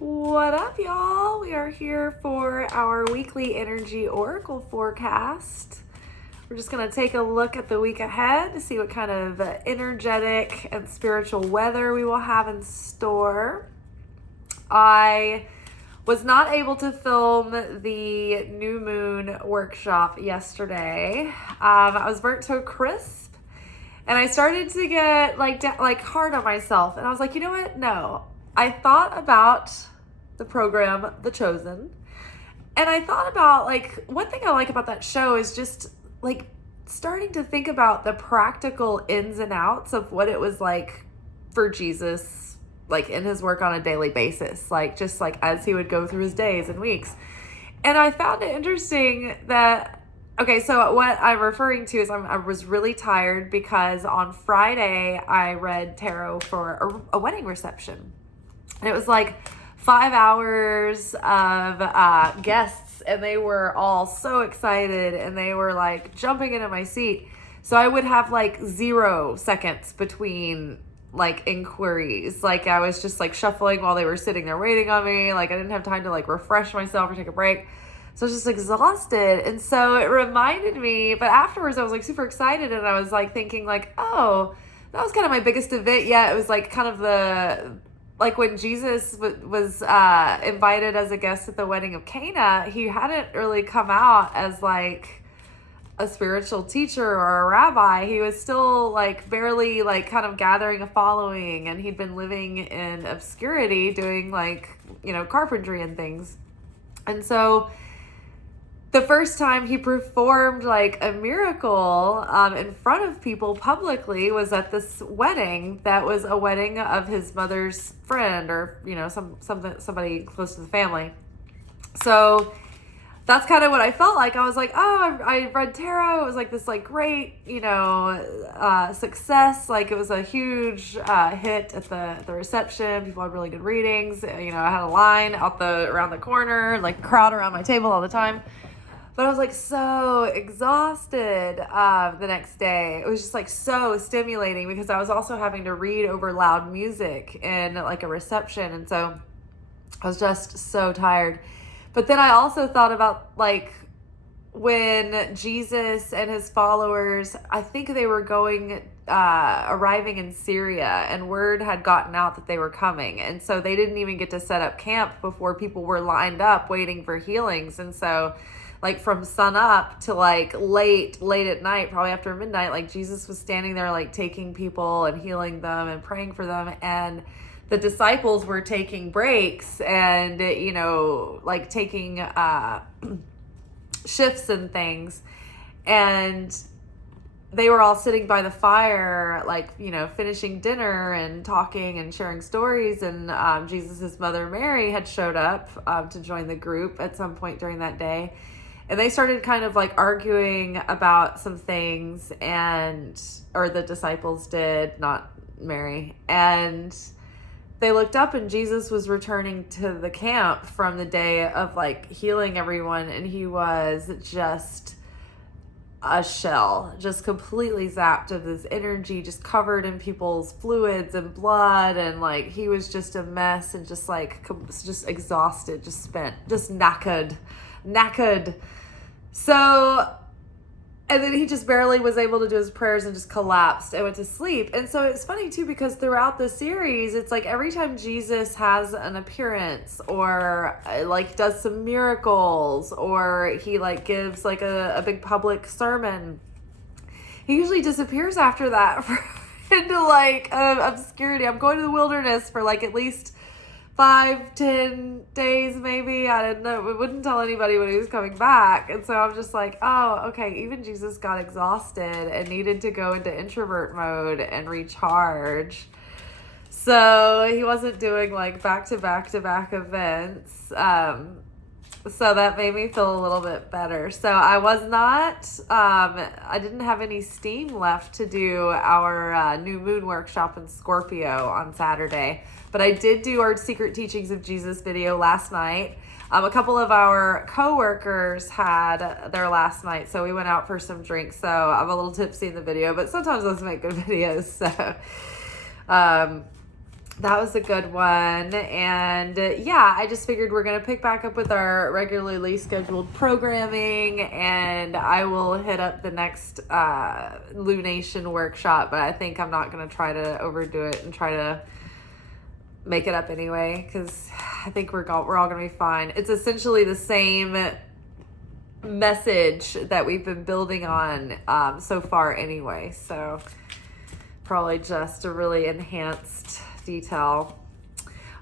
What up, y'all? We are here for our weekly energy oracle forecast. We're just going to take a look at the week ahead to see what kind of energetic and spiritual weather we will have in store. I was not able to film the new moon workshop yesterday. I was burnt to a crisp, and I started to get hard on myself. And I was like, you know what? No. I thought about the program, The Chosen, and I thought about one thing I like about that show is just starting to think about the practical ins and outs of what it was like for Jesus, in his work on a daily basis, as he would go through his days and weeks. And I found it interesting that, so what I'm referring to is I was really tired because on Friday I read tarot for a wedding reception. And it was 5 hours of guests, and they were all so excited, and they were jumping into my seat. So I would have 0 seconds between inquiries. I was just shuffling while they were sitting there waiting on me. I didn't have time to refresh myself or take a break. So I was just exhausted. And so it reminded me, but afterwards I was super excited, and I was thinking oh, that was kind of my biggest event yet. It was kind of the when Jesus was invited as a guest at the wedding of Cana, he hadn't really come out as a spiritual teacher or a rabbi. He was still barely kind of gathering a following, and he'd been living in obscurity doing carpentry and things. And so the first time he performed a miracle in front of people publicly was at this wedding that was a wedding of his mother's friend, or somebody close to the family. So that's kind of what I felt like. I was I read tarot. It was this great success. It was a huge hit at the reception. People had really good readings. I had a line around the corner, crowd around my table all the time. But I was so exhausted the next day. It was just so stimulating because I was also having to read over loud music in a reception. And so I was just so tired. But then I also thought about when Jesus and his followers, I think they were arriving in Syria, and word had gotten out that they were coming. And so they didn't even get to set up camp before people were lined up waiting for healings. And so from sun up to late at night, probably after midnight, Jesus was standing there taking people and healing them and praying for them. And the disciples were taking breaks and, taking shifts and things. And they were all sitting by the fire, finishing dinner and talking and sharing stories. And Jesus's mother, Mary, had showed up to join the group at some point during that day. And they started kind of arguing about some things, or the disciples did, not Mary. And they looked up, and Jesus was returning to the camp from the day of healing everyone. And he was just a shell, just completely zapped of this energy, just covered in people's fluids and blood. And he was just a mess, and just just exhausted, just spent, just knackered. So, and then he just barely was able to do his prayers and just collapsed and went to sleep. And so it's funny too, because throughout the series, it's every time Jesus has an appearance, or does some miracles, or he gives a big public sermon, he usually disappears after that into obscurity. I'm going to the wilderness for at least 5-10 days maybe. I didn't know. We wouldn't tell anybody when he was coming back. And so I'm just oh, okay, even Jesus got exhausted and needed to go into introvert mode and recharge. So he wasn't doing back-to-back events. So that made me feel a little bit better. So I was not, I didn't have any steam left to do our new moon workshop in Scorpio on Saturday. But I did do our Secret Teachings of Jesus video last night. A couple of our coworkers had their last night, so we went out for some drinks. So I'm a little tipsy in the video, but sometimes those make good videos. So That was a good one. And yeah, I just figured we're going to pick back up with our regularly scheduled programming, and I will hit up the next lunation workshop, but I think I'm not going to try to overdo it and try to make it up anyway, because I think we're all going to be fine. It's essentially the same message that we've been building on so far anyway, so probably just a really enhanced detail.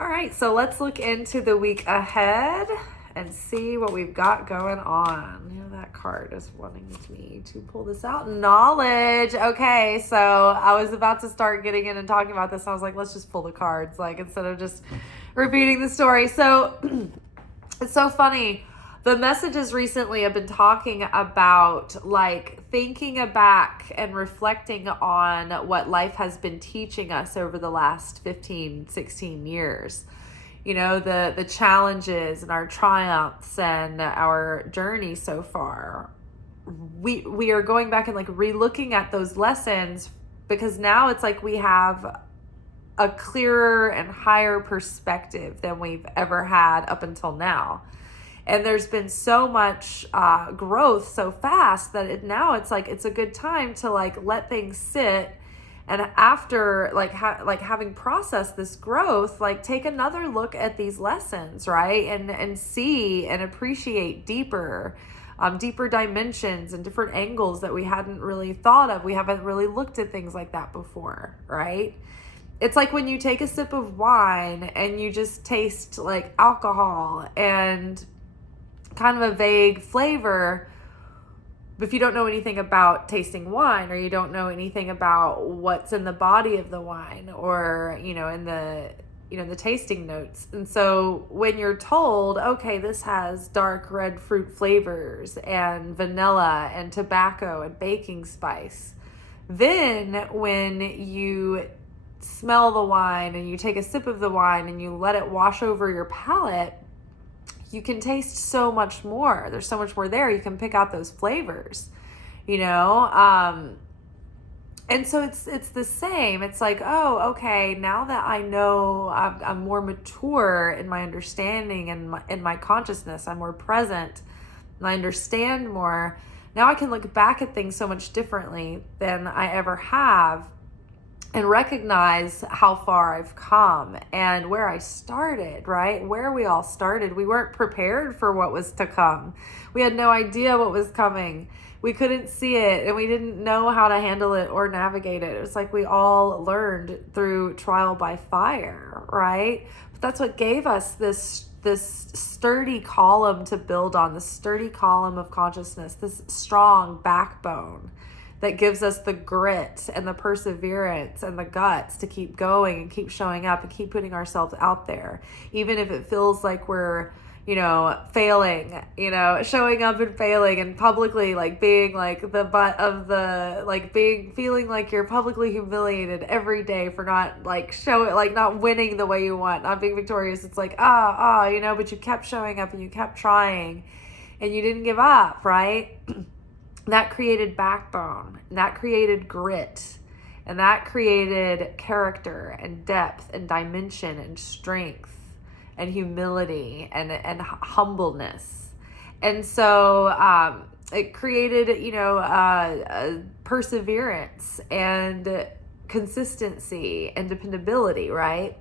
All right, so let's look into the week ahead and see what we've got going on. You know, that card is wanting me to pull this out. Knowledge. Okay, so I was about to start getting in and talking about this. I was like, let's just pull the cards, like, instead of just repeating the story. So it's so funny. The messages recently have been talking about like thinking back and reflecting on what life has been teaching us over the last 15, 16 years. You know, the challenges and our triumphs and our journey so far. We are going back and like re-looking at those lessons, because now it's like we have a clearer and higher perspective than we've ever had up until now. And there's been so much growth so fast that now it's like it's a good time to like let things sit, and after like having processed this growth, like take another look at these lessons, right? And see and appreciate deeper dimensions and different angles that we hadn't really thought of. We haven't really looked at things like that before, right? It's like when you take a sip of wine and you just taste like alcohol and kind of a vague flavor. If you don't know anything about tasting wine, or you don't know anything about what's in the body of the wine, or, you know, in the tasting notes. And so when you're told, okay, this has dark red fruit flavors and vanilla and tobacco and baking spice, then when you smell the wine and you take a sip of the wine and you let it wash over your palate, you can taste so much more. There's so much more there. You can pick out those flavors, you know? And so it's the same. It's like, oh, okay, now that I know I'm more mature in my understanding and in my consciousness, I'm more present and I understand more. Now I can look back at things so much differently than I ever have, and recognize how far I've come and where I started, right? Where we all started. We weren't prepared for what was to come. We had no idea what was coming. We couldn't see it, and we didn't know how to handle it or navigate it. It was like we all learned through trial by fire, right? But that's what gave us this sturdy column to build on, this sturdy column of consciousness, this strong backbone that gives us the grit and the perseverance and the guts to keep going and keep showing up and keep putting ourselves out there. Even if it feels like we're, you know, failing, you know, showing up and failing and publicly like being like the butt of the, like feeling like you're publicly humiliated every day for not like not winning the way you want, not being victorious. It's like, you know, but you kept showing up and you kept trying and you didn't give up, right? That created backbone, and that created grit, and that created character and depth and dimension and strength and humility and humbleness. And so it created, you know, perseverance and consistency and dependability, right?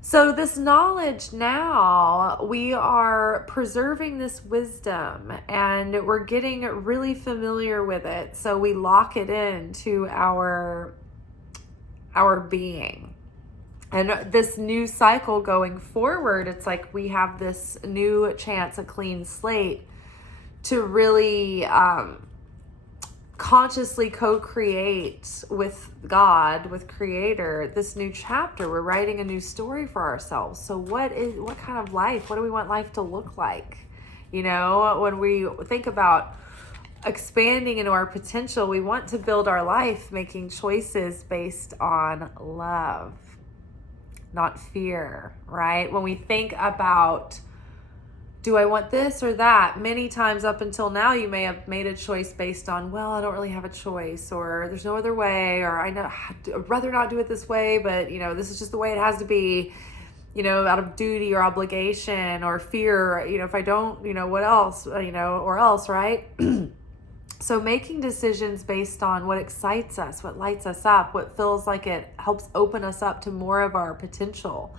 So this knowledge now, we are preserving this wisdom and we're getting really familiar with it. So we lock it into our being. And this new cycle going forward, it's like we have this new chance, a clean slate, to really consciously co-create with God, with Creator, this new chapter. We're writing a new story for ourselves. So what kind of life, what do we want life to look like? You know, when we think about expanding into our potential, we want to build our life making choices based on love, not fear, right? When we think about do I want this or that? Many times up until now, you may have made a choice based on, well, I don't really have a choice, or there's no other way, or I'd rather not do it this way, but this is just the way it has to be, out of duty or obligation or fear, if I don't, what else, or else, right? So making decisions based on what excites us, what lights us up, what feels like it helps open us up to more of our potential,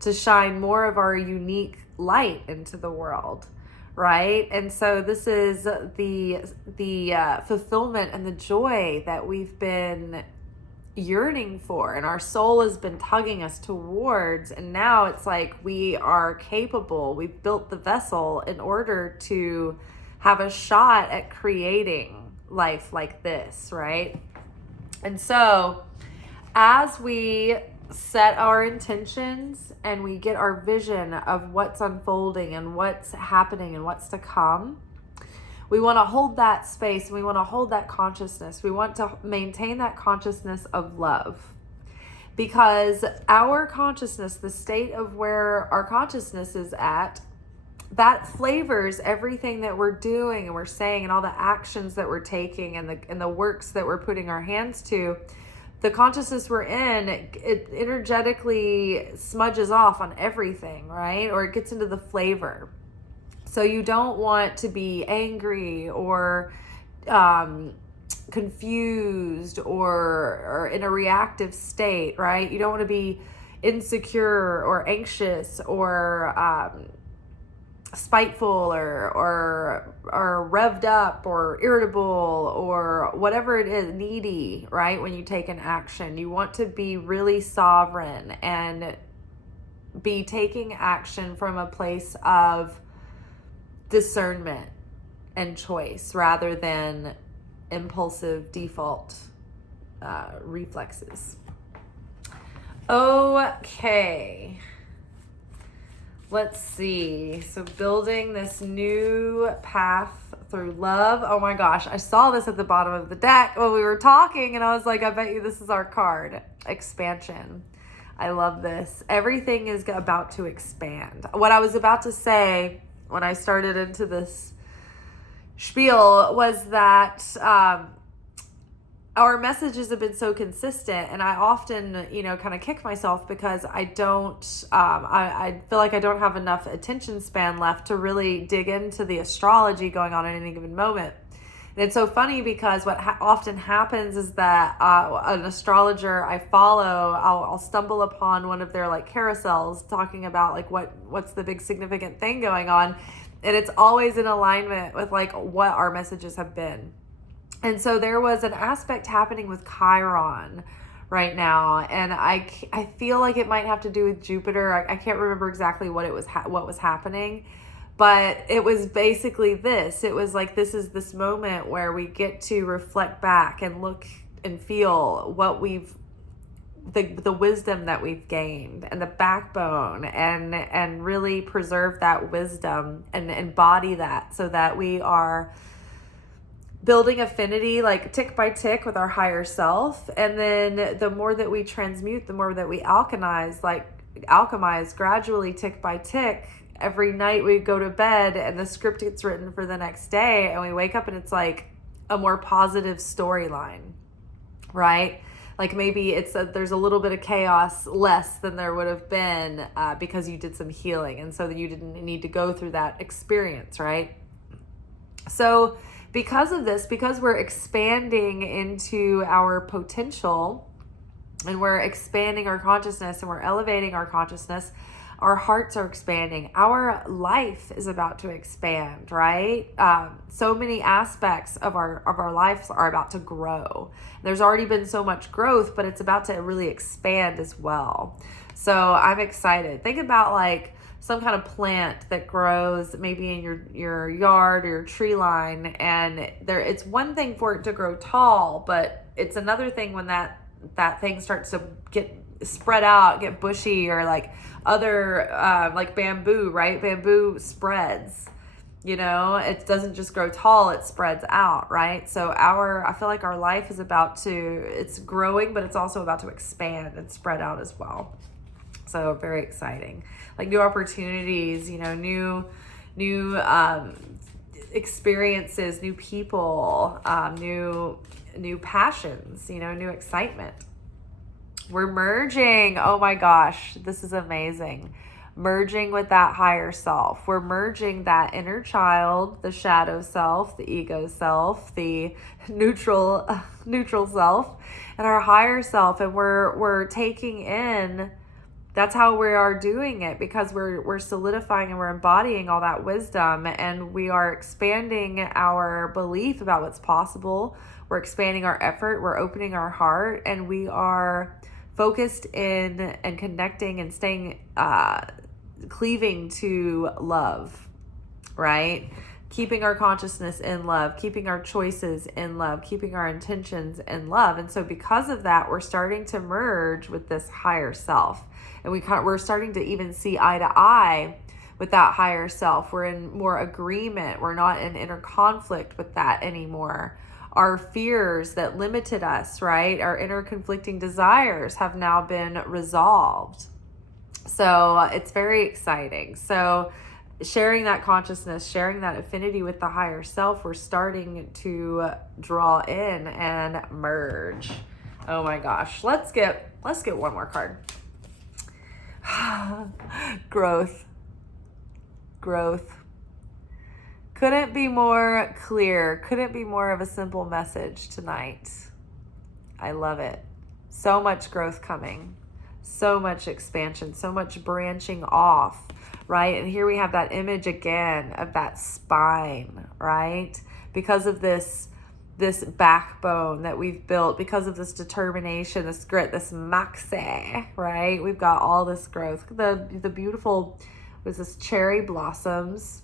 to shine more of our unique light into the world, right? And so this is the fulfillment and the joy that we've been yearning for, and our soul has been tugging us towards, and now it's like we are capable, we've built the vessel in order to have a shot at creating life like this, right? And so as we set our intentions and we get our vision of what's unfolding and what's happening and what's to come, we want to hold that space. We want to hold that consciousness. We want to maintain that consciousness of love, because our consciousness, the state of where our consciousness is at, that flavors everything that we're doing and we're saying, and all the actions that we're taking, and the works that we're putting our hands to. The consciousness we're in, it energetically smudges off on everything, right? Or it gets into the flavor. So you don't want to be angry or confused or in a reactive state, right? You don't want to be insecure or anxious or spiteful or revved up or irritable or whatever it is, needy, right? When you take an action, you want to be really sovereign and be taking action from a place of discernment and choice rather than impulsive default reflexes. Okay. Let's see. So building this new path through love. Oh my gosh. I saw this at the bottom of the deck when we were talking, and I was like, I bet you this is our card. Expansion. I love this. Everything is about to expand. What I was about to say when I started into this spiel was that our messages have been so consistent, and I often, kind of kick myself because I don't, I feel like I don't have enough attention span left to really dig into the astrology going on at any given moment. And it's so funny because what often happens is that an astrologer I follow, I'll stumble upon one of their like carousels talking about like what's the big significant thing going on, and it's always in alignment with like what our messages have been. And so there was an aspect happening with Chiron right now, and I feel like it might have to do with Jupiter. I can't remember exactly what it was what was happening, but it was basically this. It was like this moment where we get to reflect back and look and feel what the wisdom that we've gained and the backbone, and really preserve that wisdom and embody that so that we are building affinity like tick by tick with our higher self. And then the more that we transmute, the more that we alchemize gradually, tick by tick. Every night we go to bed and the script gets written for the next day, and we wake up and it's like a more positive storyline, right? Like maybe there's a little bit of chaos less than there would have been because you did some healing, and so that you didn't need to go through that experience, right? So because of this, because we're expanding into our potential and we're expanding our consciousness and we're elevating our consciousness, our hearts are expanding. Our life is about to expand, right? So many aspects of our lives are about to grow. There's already been so much growth, but it's about to really expand as well. So I'm excited. Think about like some kind of plant that grows maybe in your yard or your tree line, and it's one thing for it to grow tall, but it's another thing when that thing starts to get spread out, get bushy, or like other like bamboo, right? Bamboo spreads, it doesn't just grow tall, it spreads out, right? So I feel like our life is it's growing, but it's also about to expand and spread out as well. So very exciting, like new opportunities, new new experiences, new people, new passions, new excitement. We're merging. Oh my gosh, this is amazing. Merging with that higher self. We're merging that inner child, the shadow self, the ego self, the neutral self, and our higher self. And we're taking in, that's how we are doing it, because we're solidifying and we're embodying all that wisdom, and we are expanding our belief about what's possible. We're expanding our effort, we're opening our heart, and we are focused in and connecting and staying cleaving to love, right? Keeping our consciousness in love, keeping our choices in love, keeping our intentions in love. And so because of that, we're starting to merge with this higher self, and we're starting to even see eye to eye with that higher self. We're in more agreement. We're not in inner conflict with that anymore. Our fears that limited us, right? Our inner conflicting desires have now been resolved. So it's very exciting. So sharing that consciousness, sharing that affinity with the higher self, we're starting to draw in and merge. Oh my gosh. Let's get one more card. Growth. Couldn't be more clear. Couldn't be more of a simple message tonight. I love it. So much growth coming. So much expansion. So much branching off, right? And here we have that image again of that spine, right? Because of this backbone that we've built, because of this determination, this grit, this maxe, right? We've got all this growth. The beautiful, was this cherry blossoms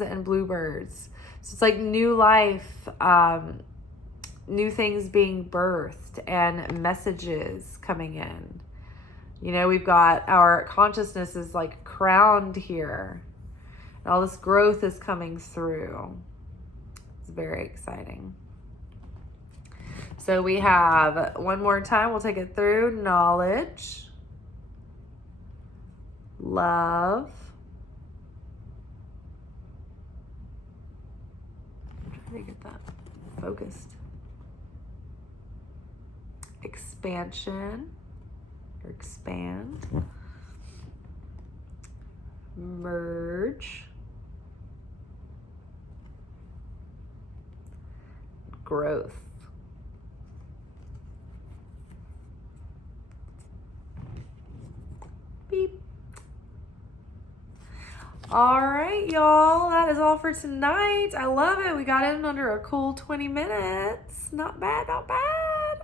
and bluebirds. So it's like new life, new things being birthed, and messages coming in. We've got our consciousness is like crowned here, and all this growth is coming through. It's very exciting. So we have one more time. We'll take it through. Knowledge, love, I'm trying to get that focused. Expansion, or expand, merge, growth. Beep. All right, y'all, that is all for tonight. I love it. We got in under a cool 20 minutes. Not bad.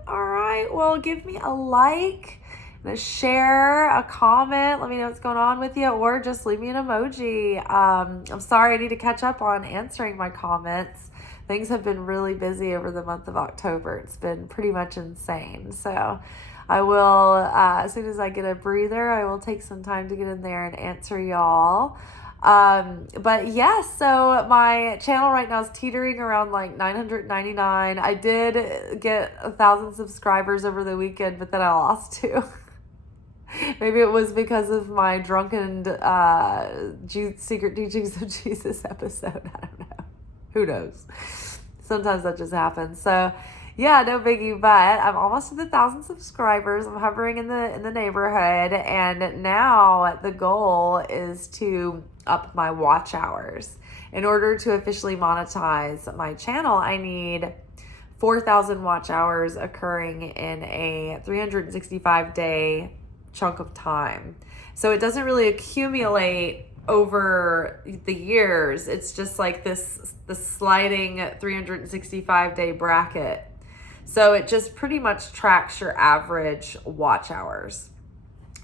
All right, well, give me a like, and a share, a comment. Let me know what's going on with you, or just leave me an emoji. I'm sorry, I need to catch up on answering my comments. Things have been really busy over the month of October. It's been pretty much insane. So I will, as soon as I get a breather, I will take some time to get in there and answer y'all. But yes, so my channel right now is teetering around like 999. I did get 1,000 subscribers over the weekend, but then I lost 2. Maybe it was because of my drunken secret teachings of Jesus episode. I don't know. Who knows? Sometimes that just happens. So yeah, no biggie, but I'm almost to the 1,000 subscribers. I'm hovering in the neighborhood, and now the goal is to up my watch hours. In order to officially monetize my channel, I need 4,000 watch hours occurring in a 365-day chunk of time. So it doesn't really accumulate over the years. It's just like this sliding 365-day bracket. So it just pretty much tracks your average watch hours.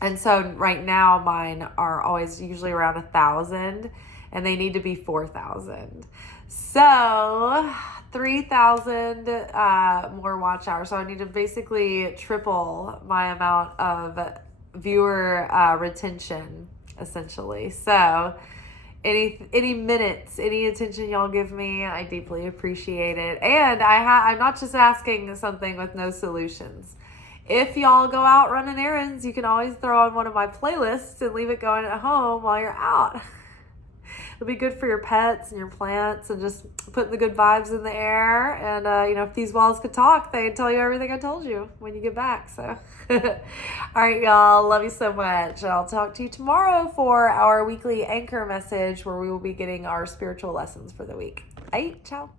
And so right now mine are always usually around 1,000, and they need to be 4,000. So 3,000 more watch hours. So I need to basically triple my amount of viewer retention, essentially. So any minutes, any attention y'all give me, I deeply appreciate it. And I'm not just asking something with no solutions. If y'all go out running errands, you can always throw on one of my playlists and leave it going at home while you're out. It'll be good for your pets and your plants and just putting the good vibes in the air. And, if these walls could talk, they'd tell you everything I told you when you get back. So, all right, y'all. Love you so much. And I'll talk to you tomorrow for our weekly anchor message where we will be getting our spiritual lessons for the week. All right, ciao.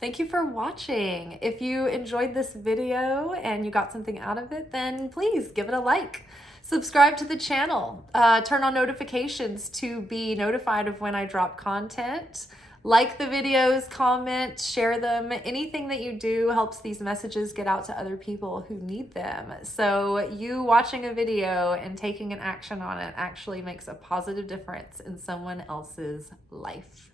Thank you for watching. If you enjoyed this video and you got something out of it, then please give it a like. Subscribe to the channel. Turn on notifications to be notified of when I drop content. Like the videos, comment, share them. Anything that you do helps these messages get out to other people who need them. So you watching a video and taking an action on it actually makes a positive difference in someone else's life.